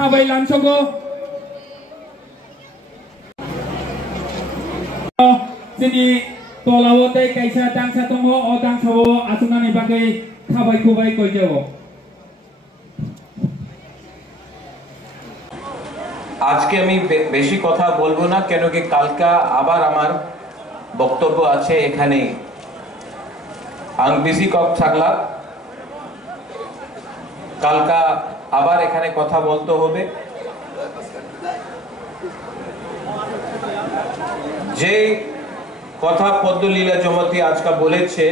Kabai Lanchogo Sini Tolawote Kaisa Dangsa Tongo Odang Sawo Asunani Bagai Kabai Kubai Kojo আজকে আমি বেশি কথা বলবো না কেন কি কালকা আবার আমার বক্তব্য আছে এখানে আং বিজি কক থাকলা কালকা আবার এখানে কথা বলতে হবে যে কথা পদ্মলীলা জমতি আজকা বলেছে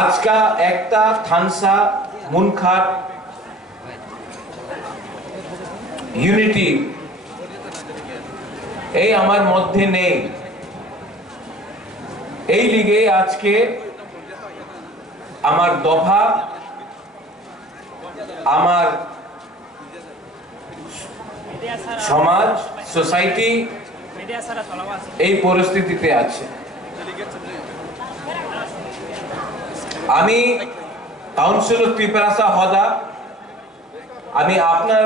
আজকা একটা থানসা মুনখাট ইউনিটি এই আমার মধ্যে নেই এই লিগে আজকে আমার দফা আমার সমাজ সোসাইটি এই পরিস্থিতিতে আছে আমি কাউন্সিলর ত্রিপুরাসা হদা আমি আপনার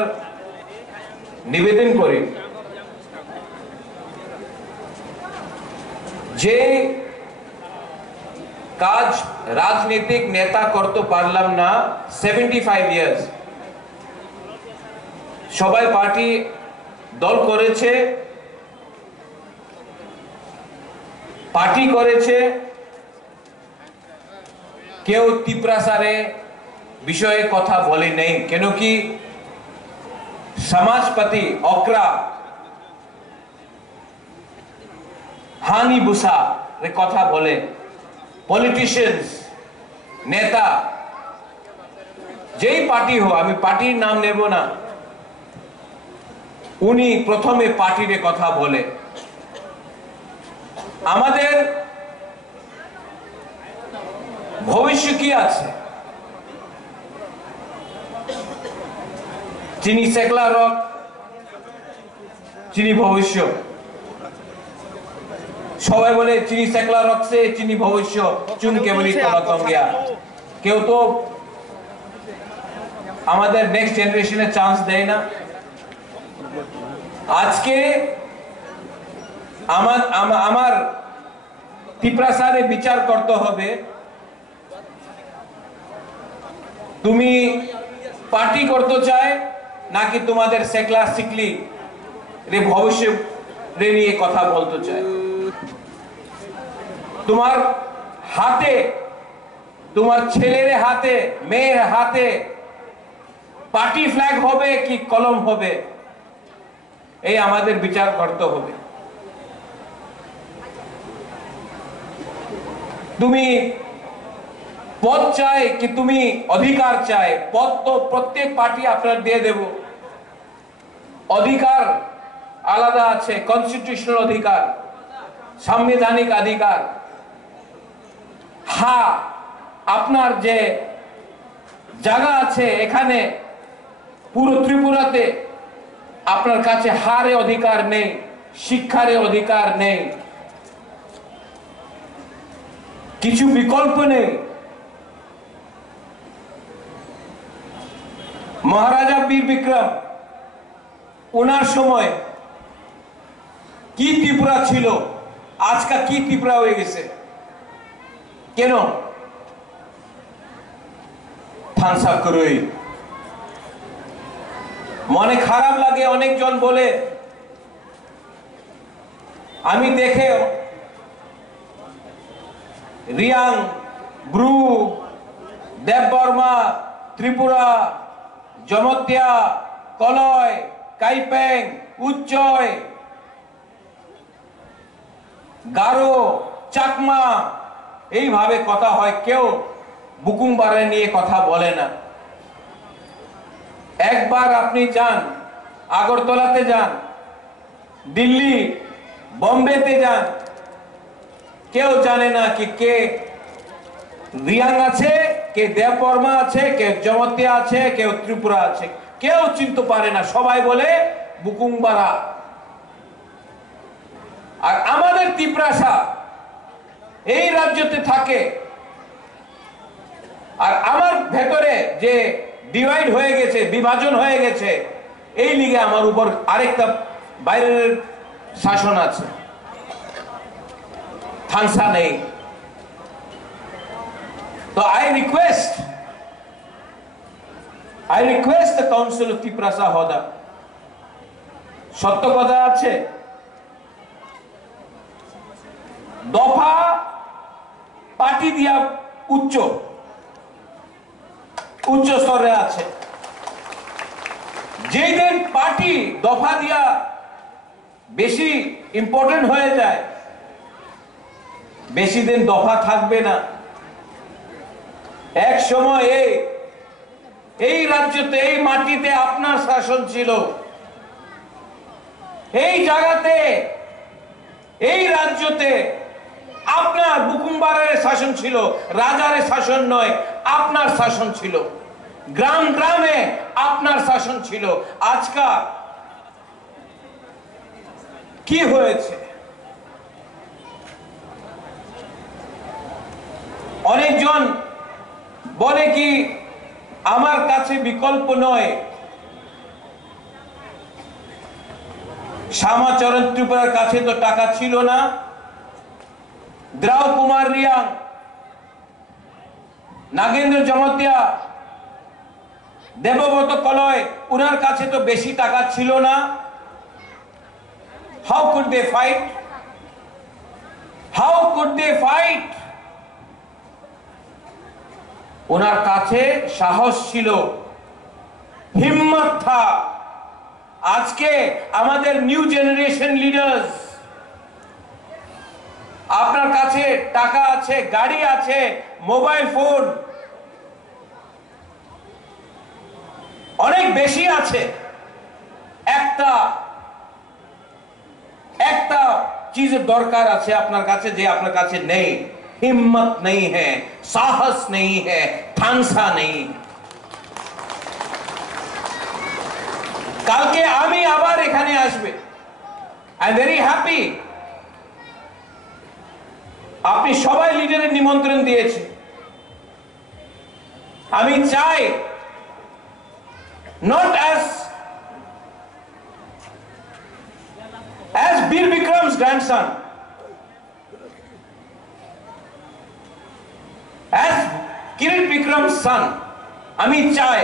নিবেদন করি যে কাজ রাজনৈতিক নেতা করতে পারলাম না 75 ইয়ার্স সবাই পার্টি দল করেছে পার্টি করেছে কেউ ত্রিপুরাসারে বিষয়ে কথা বলে নেই কেন কি সমাজপতি অক্রা হানি বুসা রে কথা বলে পলিটিশিয়ানস নেতা যেই পার্টি হো আমি পার্টির নাম নেব না উনি প্রথমে পার্টির কথা বলে আমাদের ভবিষ্য কি আছে চিনি সেকলা রক চিনি ভবিষ্য সবাই বলে চিনি সেকলা রকসে চিনি ভবিষ্য চুন কেবলি তলাতম গিয়া কেউ তো আমাদের নেক্সট জেনারেশনে চান্স দেয় না আজকে আমার ত্রিপুরাসারে বিচার করতে হবে তুমি পার্টি করতে চায় নাকি তোমাদের সেকলা সিকলি রে ভবিষ্য রে নিয়ে কথা বলতে চায় তোমার হাতে তোমার ছেলের হাতে মেয়ের হাতে পার্টি ফ্ল্যাগ হবে কি কলম হবে এই আমাদের বিচার করতে হবে তুমি পদ চাই কি তুমি অধিকার চাই পদ তো প্রত্যেক পার্টি আপনার দিয়ে দেব অধিকার আলাদা আছে কনস্টিটিউশনাল অধিকার সাংবিধানিক অধিকার হ্যাঁ আপনার যে জায়গা আছে এখানে পুরো ত্রিপুরাতে আপনার কাছে হারে অধিকার নেই শিক্ষারে অধিকার নেই কিছু বিকল্প নেই মহারাজা বীর বিক্রম ওনার সময় কি ত্রিপুরা ছিল আজকা কি ত্রিপুরা হয়ে গেছে কেন থানসা করই মনে খারাপ লাগে অনেকজন বলে আমি দেখে রিয়াং ব্রু দেববর্মা ত্রিপুরা জমতিয়া কলয় কাইপেং উচ্চয় গারো চাকমা এইভাবে কথা হয় কেউ বুকুমবারে নিয়ে কথা বলে না একবার আপনি যান আগরতলাতে যান, দিল্লি, বম্বেতে যান, কেউ জানে না কি কে রিয়াং আছে, কে দেববর্মা আছে, কে জমতিয়া আছে, কেউ ত্রিপুরা আছে, কেউ চিনতে পারে না। সবাই বলে বুকুংবারা। আর আমাদের তিপ্রাসা এই রাজ্যতে থাকে। আর আমার ভেতরে যে ডিভাইড হয়ে গেছে, বিভাজন হয়ে গেছে, এই লিগে আমার উপর আরেকটা বাইরের শাসন আছে, থানসা নেই। তো I request the Council of Tiprasa Hoda, সত্য কথা আছে, দফা পার্টি দিয়া উচ্চ স্তরে আছে। যেই দিন পার্টি দফা দিয়া বেশি ইম্পর্টেন্ট হয়ে যায়, বেশি দিন দফা থাকবে না। এক সময় এই রাজ্যতে, এই মাটিতে আপনার শাসন ছিল, এই জায়গাতে, এই রাজ্যতে আপনার বুকুমবারের শাসন ছিল, রাজারের শাসন নয়, আপনার শাসন ছিল। গ্রাম গ্রামে আপনার শাসন ছিল। আজকাল কি হয়েছে? অনেকজন বলে কি আমার কাছে বিকল্প নয়, শ্যামাচরণ ত্রিপুরার কাছে তো টাকা ছিল না, দ্রাউ কুমার রিয়াং, নাগেন্দ্র জমতিয়া, দেবব্রত কলয়, উনার কাছে তো বেশি টাকা ছিল না। How could they fight? How could they fight? ওনার কাছে সাহস ছিল, হিম্মত থা। আজকে আমাদের নিউ জেনারেশন লিডার্স, আপনার কাছে টাকা আছে, গাড়ি আছে, মোবাইল ফোন অনেক বেশি আছে। একটা চিজের দরকার আছে আপনার কাছে, যে আপনার কাছে নেই। हिम्मत नहीं है, साहस नहीं है, थानसा नहीं। কালকে আমি আবার এখানে আসবে। I am very happy. আপনি সবাই লিডারের নিমন্ত্রণ দিয়েছে। আমি চাই not as বীর বিক্রম's grandson, as কিরিট বিক্রম's son। আমি চাই,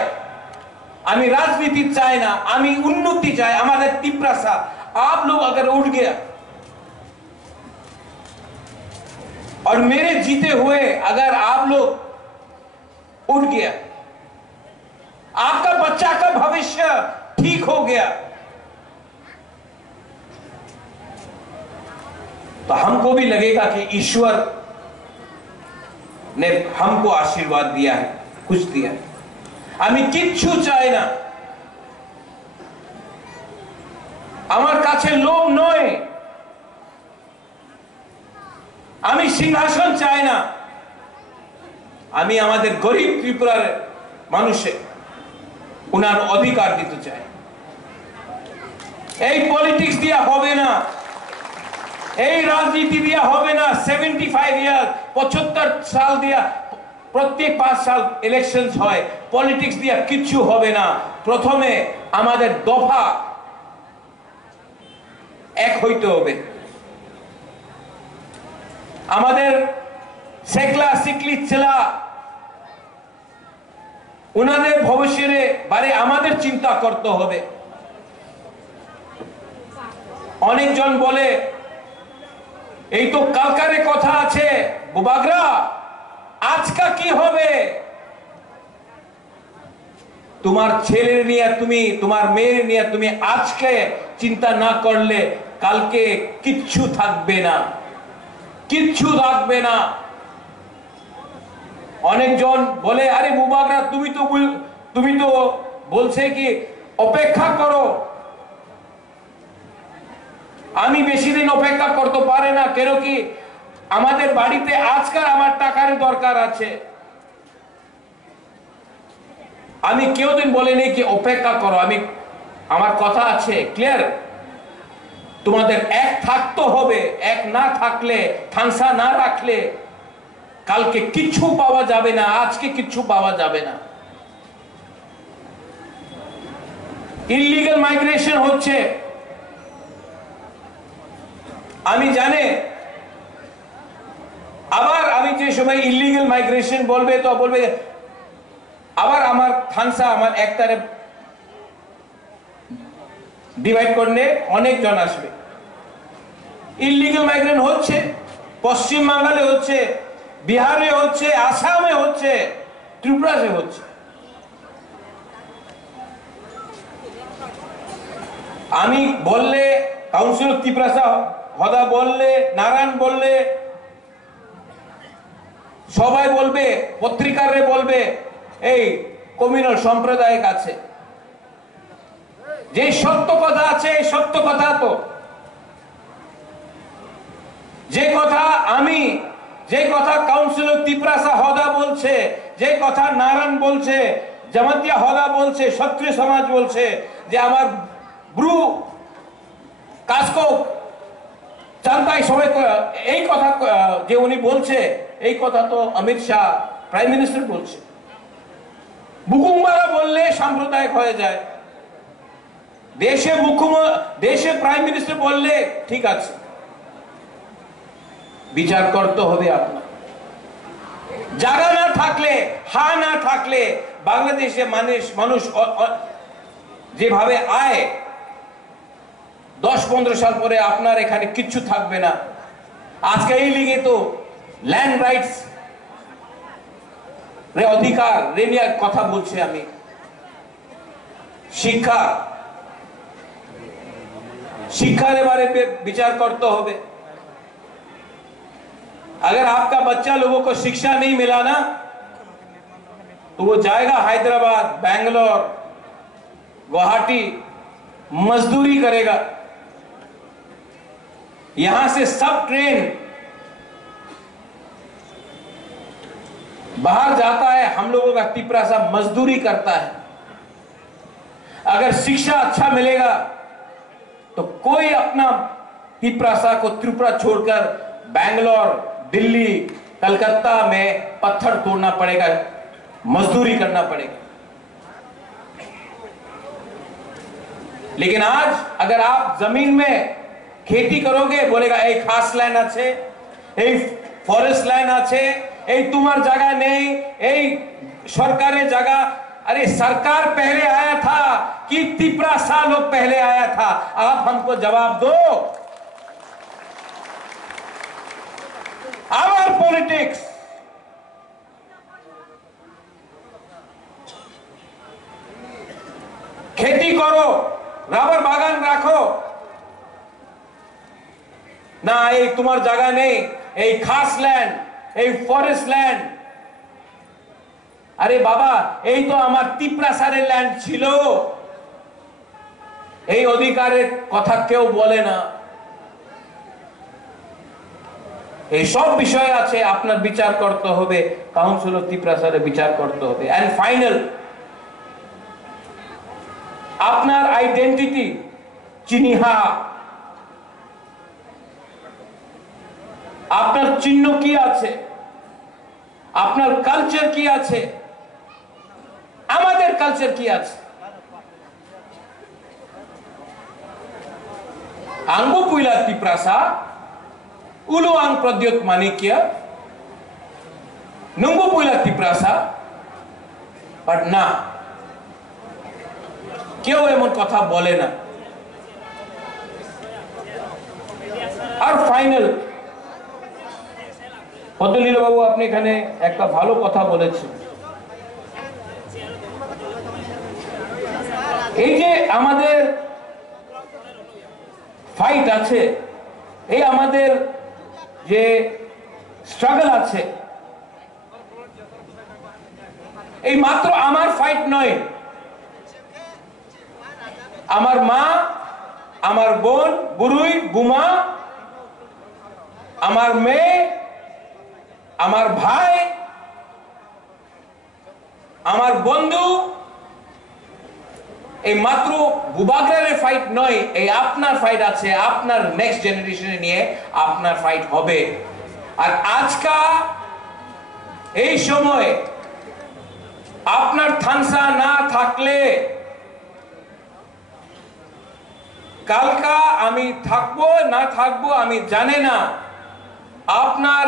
আমি राजनीति चाहे ना, আমি उन्नति चाहे। हमारे तिप्रासा आप लोग अगर उठ गया और मेरे जीते हुए अगर आप लोग उठ गया, आपका बच्चा का भविष्य ठीक हो गया, तो हमको भी लगेगा कि ईश्वर ने हमको आशीर्वाद दिया है, कुछ दिया है। আমি কিচ্ছু চাই না, আমার কাছে লোভ নয়, আমি সিংহাসন চাই না। আমি আমাদের গরিব ত্রিপুরার মানুষে উনার অধিকার দিতে চাই। এই পলিটিক্স দিয়া হবে না, এই রাজনীতি দিয়া হবে না। 75 ইয়ার 75 সাল দিয়া প্রত্যেক 5 সাল ইলেকশন হয়, পলিটিক্স দিয়া কিচ্ছু হবে না। প্রথমে আমাদের দফা এক হইতে হবে। আমাদের সেকলা সিকলি ছেলা উনাদের ভবিষ্যতে বারে আমাদের চিন্তা করতে হবে। অনেকজন বলে এই তো কালকারে কথা আছে, বুবাগরা আজকা কি হবে? তোমার ছেলে নিয়ে তুমি, তোমার মেয়ে নিয়ে তুমি আজকে চিন্তা না করলে কালকে কিচ্ছু থাকবে না, কিচ্ছু থাকবে না। অনেকজন বলে আরে বুবাগরা তুমি তো বলছে কি অপেক্ষা করো, আমি বেশি দিন অপেক্ষা করতে পারে না, কেন কি আমাদের বাড়িতে আজকাল আমার টাকার দরকার আছে। আমি কেউ দিন বলিনি কি অপেক্ষা করো, আমার কথা আছে ক্লিয়ার। তোমাদের এক থাকতে হবে, এক না থাকলে, থানসা না রাখলে কালকে কিচ্ছু পাওয়া যাবে না, আজকে কিচ্ছু পাওয়া যাবে না। ইললিগাল মাইগ্রেশন হচ্ছে, আমি জানি। আবার আমি যে সময় ইললিগাল মাইগ্রেশন বলবে তো বলবে আবার আমার থানসা আমার একটারে ডিভাইড করলে অনেক জন আসবে। ইললিগাল মাইগ্রেশন হচ্ছে, পশ্চিম বাংলায় হচ্ছে, বিহারে হচ্ছে, আসামে হচ্ছে, ত্রিপুরাতে হচ্ছে। আমি বললে কাউন্সিলর ত্রিপুরা হদা বললে, নারায়ণ বললে, সবাই বলবে, পত্রিকারে বলবে এই কমিউনাল সম্প্রদায়ের কাছে যে সত্য কথা আছে, এই সত্য কথা তো যে কথা আমি, যে কথা কাউন্সিলর ত্রিপুরা হদা বলছে, যে কথা নারায়ণ বলছে, জামাতিয়া হদা বলছে, ক্ষত্রিয় সমাজ বলছে যে আমার ব্রু কাসকো চান্তাই সবাই, এই কথা যে উনি বলছে এই কথা তো অমিত শাহ প্রাইম মিনিস্টার বলছে। বুকুমারা বললে সাম্প্রদায়িক হয়ে যায়, দেশে প্রাইম মিনিস্টার বললে ঠিক আছে। বিচার করতে হবে আপনার। জায়গা না থাকলে, হা না থাকলে বাংলাদেশে মানুষ যেভাবে আয় 10-15 সাল পরে আপনার এখানে কিচ্ছু থাকবে না। আজকে এই লিগে তো ল্যান্ড রাইটস অধিকার নিয়ে কথা বলছি আমি। শিক্ষার बारे पे विचार करते होगे। अगर आपका बच्चा लोगों को शिक्षा नहीं मिला ना तो वो जाएगा हैदराबाद, बैंगलोर, गुवाहाटी, मजदूरी करेगा। यहां से सब ट्रेन बाहर जाता है, हम लोगों का टिपरा सा मजदूरी करता है। अगर शिक्षा अच्छा मिलेगा तो कोई अपना टिपरासा को त्रिपुरा छोड़कर बैंगलोर, दिल्ली, कलकत्ता में पत्थर तोड़ना पड़ेगा, मजदूरी करना पड़ेगा। लेकिन आज अगर आप जमीन में खेती करोगे, बोलेगा এই খাস ল্যান্ড আছে, এই ফরেস্ট ল্যান্ড আছে, এই তোমার জায়গা নেই, এই সরকারের জায়গা। अरे सरकार पहले आया था कि टिपरा सा लोग पहले आया था? आप हमको जवाब दो। आवर पॉलिटिक्स, खेती करो, रबर बागान राखो ना, এই তোমার জায়গা নেই, এই খাস ল্যান্ড, এই ফরেস্ট ল্যান্ড। আরে বাবা, এই তো আমার টিপরাসারের ল্যান্ড ছিল, এই অধিকারের কথা কেউ বলে না। এই সব বিষয় আছে, আপনার বিচার করতে হবে, কাউন্সিলর ত্রিপুরাসারে বিচার করতে হবে। এন্ড ফাইনাল, আপনার আইডেন্টিটি চিহ্নিহা, আপনার চিহ্ন কি আছে, আপনার কালচার কি আছে, আমাদের কালচার কি আছে। আঙ্গু পুইলা টিপ্রাসা উলু আং প্রদ্যোত মানিক্য নুঙ্গু পুইলা টিপ্রাসা, বাট না, কেউ এমন কথা বলে না। আর ফাইনাল, পদ্মলীল বাবু আপনি এখানে একটা ভালো কথা বলেছেন। এই যে আমাদের ফাইট আছে, এই আমাদের যে স্ট্রাগল আছে, এই মাত্র আমার ফাইট নয়। আমার মা আমার বোন বুড়ুই বুমা, আমার মেয়ে, আমার ভাই, আমার বন্ধু, এই মাত্র বুবাগ্রারের ফাইট নয়, এই আপনার ফাইট আছে, আপনার নেক্সট জেনারেশনে নিয়ে আপনার ফাইট হবে। আর আজকা এই সময় আপনার থানসা না থাকলে কালকা আমি থাকবো না থাকবো আমি জানি না, আপনার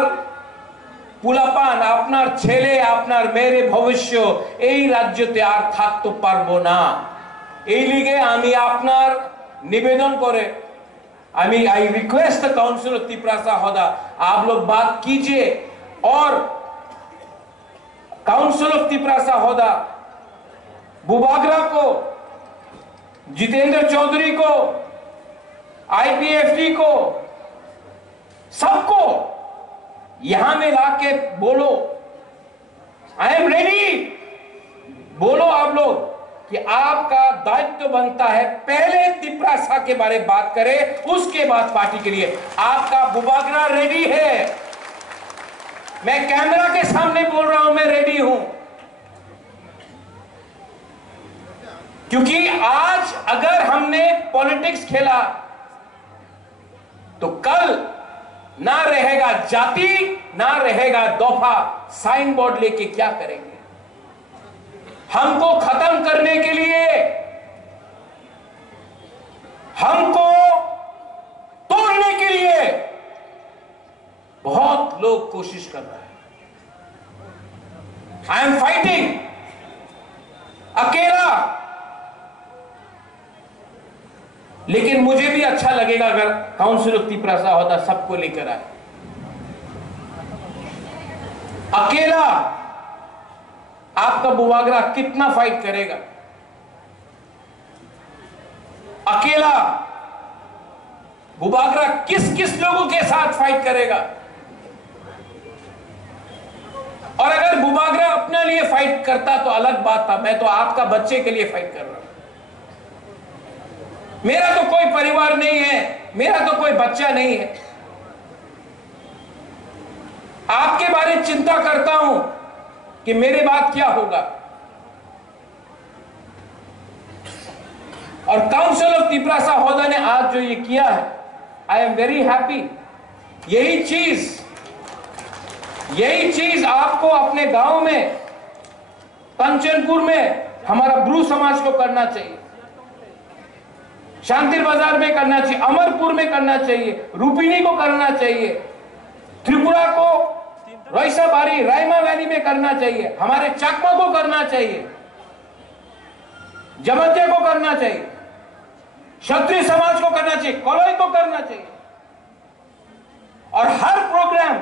পুলাপান, আপনার ছেলে, আপনার মেয়ের ভবিষ্য এই রাজ্যতে আর থাকতে পারবো না। এই লিগে আমি আপনার निवेदन करे, I request the council of Tiprasa Hoda, आप लोग बात कीजिए और काउंसिल ऑफ तिपरासा होदा बुबाग्रा को, जितेंद्र चौधरी को, आईपीएफटी को, सबको यहां में लाके बोलो आई एम रेडी, बोलो आप लोग कि आपका दायित्व बनता है पहले तिपरासा के बारे में बात करें, उसके बाद पार्टी के लिए। आपका बुबाग्रा रेडी है, मैं कैमरा के सामने बोल रहा हूं, मैं रेडी हूं, क्योंकि आज अगर हमने पॉलिटिक्स खेला तो कल ना रहेगा जाति, ना रहेगा दफा, साइन बोर्ड लेके क्या करेंगे? हमको खत्म करने के लिए, हमको तोड़ने के लिए बहुत लोग कोशिश कर रहे हैं। आई एम फाइटिंग अकेला, लेकिन मुझे भी अच्छा लगेगा अगर काउंसिल ऑफ तिपरासा होता सबको लेकर आए। अकेला आपका बुबाग्रा कितना फाइट करेगा? अकेला बुबाग्रा किस किस लोगों के साथ फाइट करेगा? और अगर बुबाग्रा अपने लिए फाइट करता तो अलग बात था, मैं तो आपका बच्चे के लिए फाइट कर रहा हूं। मेरा तो कोई परिवार नहीं है, मेरा तो कोई बच्चा नहीं है, आपके बारे में चिंता करता हूं कि मेरे बाद क्या होगा। और काउंसिल ऑफ तिपरासा होदा ने आज जो ये किया है, आई एम वेरी हैप्पी। यही चीज आपको अपने गांव में, कंचनपुर में हमारा ब्रू समाज को करना चाहिए, शांतिर बाजार में करना चाहिए, अमरपुर में करना चाहिए, रूपिनी को करना चाहिए, त्रिपुरा को, रईसाबारी, रायमा वैली में करना चाहिए, हमारे चकमा को करना चाहिए, जमतिया को करना चाहिए, क्षत्रिय समाज को करना चाहिए, कोलोई को करना चाहिए। और हर प्रोग्राम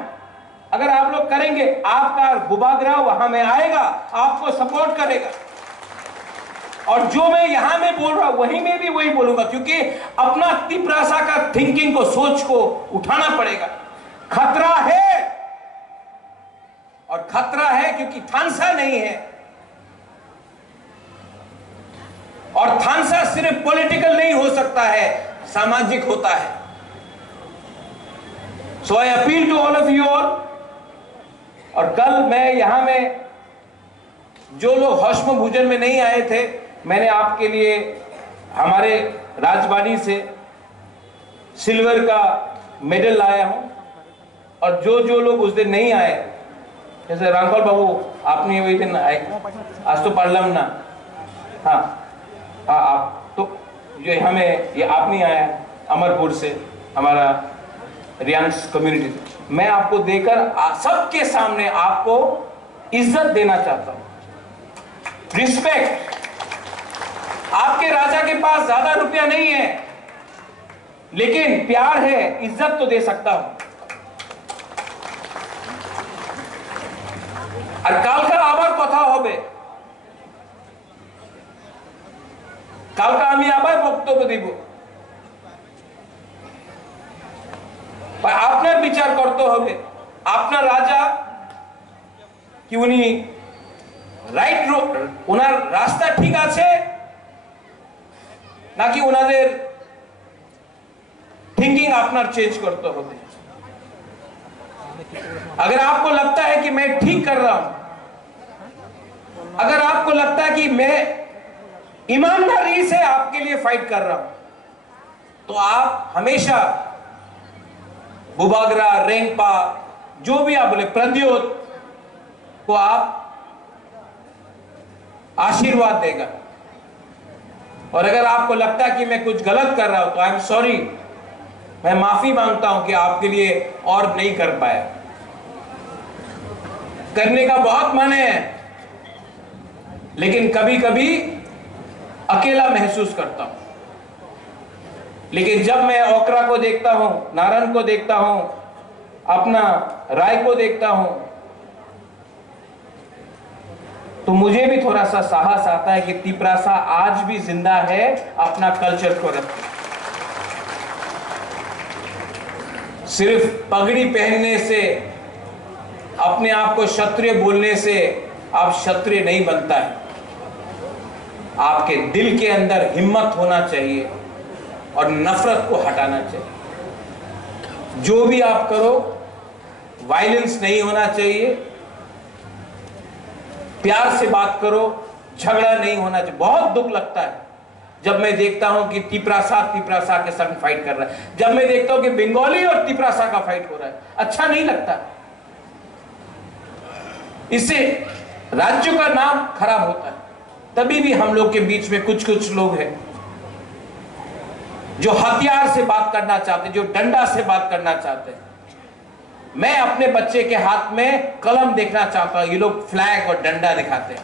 अगर आप लोग करेंगे, आपका बुबाग्रा वहां में आएगा, आपको सपोर्ट करेगा। और जो मैं यहां में बोल रहा हूं वहीं में भी वही बोलूंगा, क्योंकि अपना तिपरासा का थिंकिंग को, सोच को उठाना पड़ेगा। खतरा है, और खतरा है क्योंकि थानसा नहीं है, और थानसा सिर्फ पॉलिटिकल नहीं हो सकता है, सामाजिक होता है। So I appeal to all of you all. और कल मैं यहां में जो लोग हश्म भोजन में नहीं आए थे, मैंने आपके लिए हमारे राजबाड़ी से सिल्वर का मेडल लाया हूं। और जो लोग उस दिन नहीं आए, जैसे रामपाल बाबू आपने वही दिन आए, आज तो पढ़लम ना, हाँ आप तो जो हमें ये आप नहीं आया अमरपुर से, हमारा रियांस कम्युनिटी, मैं आपको देकर सबके सामने आपको इज्जत देना चाहता हूं, रिस्पेक्ट। आपके राजा के पास ज्यादा रुपया नहीं है, लेकिन प्यार है, इज्जत तो दे सकता हूं। আর কালকা আবার কথা হবে, কালকা আমি আবার বক্তব্য দিব। আপনার বিচার করতে হবে, আপনার রাজা কি উনি রাইট, ওনার রাস্তা ঠিক আছে নাকি ওনাদের पार्टनर चेंज करते होते। अगर आपको लगता है कि मैं ठीक कर रहा हूं, अगर आपको लगता है कि मैं ईमानदारी से आपके लिए फाइट कर रहा हूं, तो आप हमेशा बुबागरा, रेंगपा, जो भी आप बोले, प्रद्योत को आप आशीर्वाद देगा। और अगर आपको लगता है कि मैं कुछ गलत कर रहा हूं, तो आई एम सॉरी, मैं माफी मांगता हूं कि आपके लिए और नहीं कर पाया। करने का बहुत मन है, लेकिन कभी कभी अकेला महसूस करता हूं। लेकिन जब मैं ओकरा को देखता हूं, नारायण को देखता हूं, अपना राय को देखता हूं, तो मुझे भी थोड़ा सा साहस आता है कि तिपरासा आज भी जिंदा है, अपना कल्चर को रखते। सिर्फ पगड़ी पहनने से, अपने आप को क्षत्रिय बोलने से आप क्षत्रिय नहीं बनता है। आपके दिल के अंदर हिम्मत होना चाहिए और नफरत को हटाना चाहिए। जो भी आप करो, वायलेंस नहीं होना चाहिए, प्यार से बात करो, झगड़ा नहीं होना चाहिए। बहुत दुख लगता है जब मैं देखता हूं कि तिपरासा के संग फाइट कर रहा है, जब मैं देखता हूं कि बंगाली और तिपरासा का फाइट हो रहा है, अच्छा नहीं लगता। इससे राज्य का नाम खराब होता है। तभी भी हम लोग के बीच में कुछ कुछ लोग हैं जो हथियार से बात करना चाहते, जो डंडा से बात करना चाहते हैं। मैं अपने बच्चे के हाथ में कलम देखना चाहता हूं, ये लोग फ्लैग और डंडा दिखाते हैं।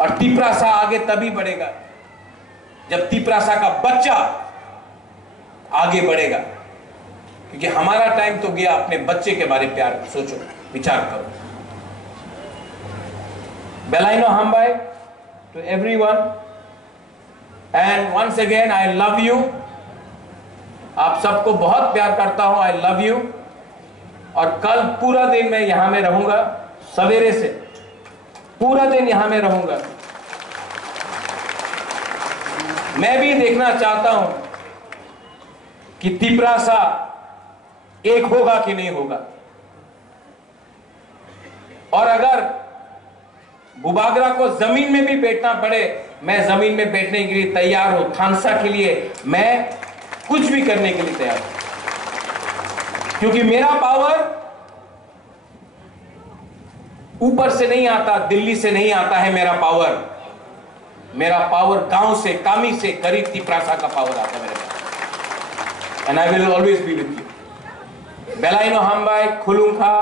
और तिपरासा आगे तभी बढ़ेगा जब तिपरासा का बच्चा आगे बढ़ेगा, क्योंकि हमारा टाइम तो गया। अपने बच्चे के बारे में प्यार सोचो, विचार करो। Belaino Hambai to everyone, and once again I love you. आप सबको बहुत प्यार करता हूं, I love you। और कल पूरा दिन मैं यहां में रहूंगा, सवेरे से पूरा दिन यहां में रहूंगा। मैं भी देखना चाहता हूं कि तिपरासा एक होगा कि नहीं होगा। और अगर बुबागरा को जमीन में भी बैठना पड़े, मैं जमीन में बैठने के लिए तैयार हूं। थानसा के लिए मैं कुछ भी करने के लिए तैयार हूं, क्योंकि मेरा पावर ऊपर से नहीं आता, दिल्ली से नहीं आता है। मेरा पावर गांव से, कामी से, करीब तिपरासा का पावर आता है मेरे पास। And I will always be with you. बेलाइनो हाम्बाई, खुलुंखा,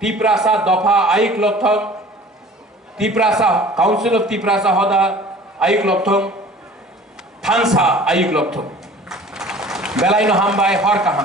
तिपरासा दफा आइक लोथम, तिपरासा काउंसिल ऑफ तिपरासा होदा आइक लोथम, थानसा आइक लोथम, बेलाइनो हाम्बाई हर कहां।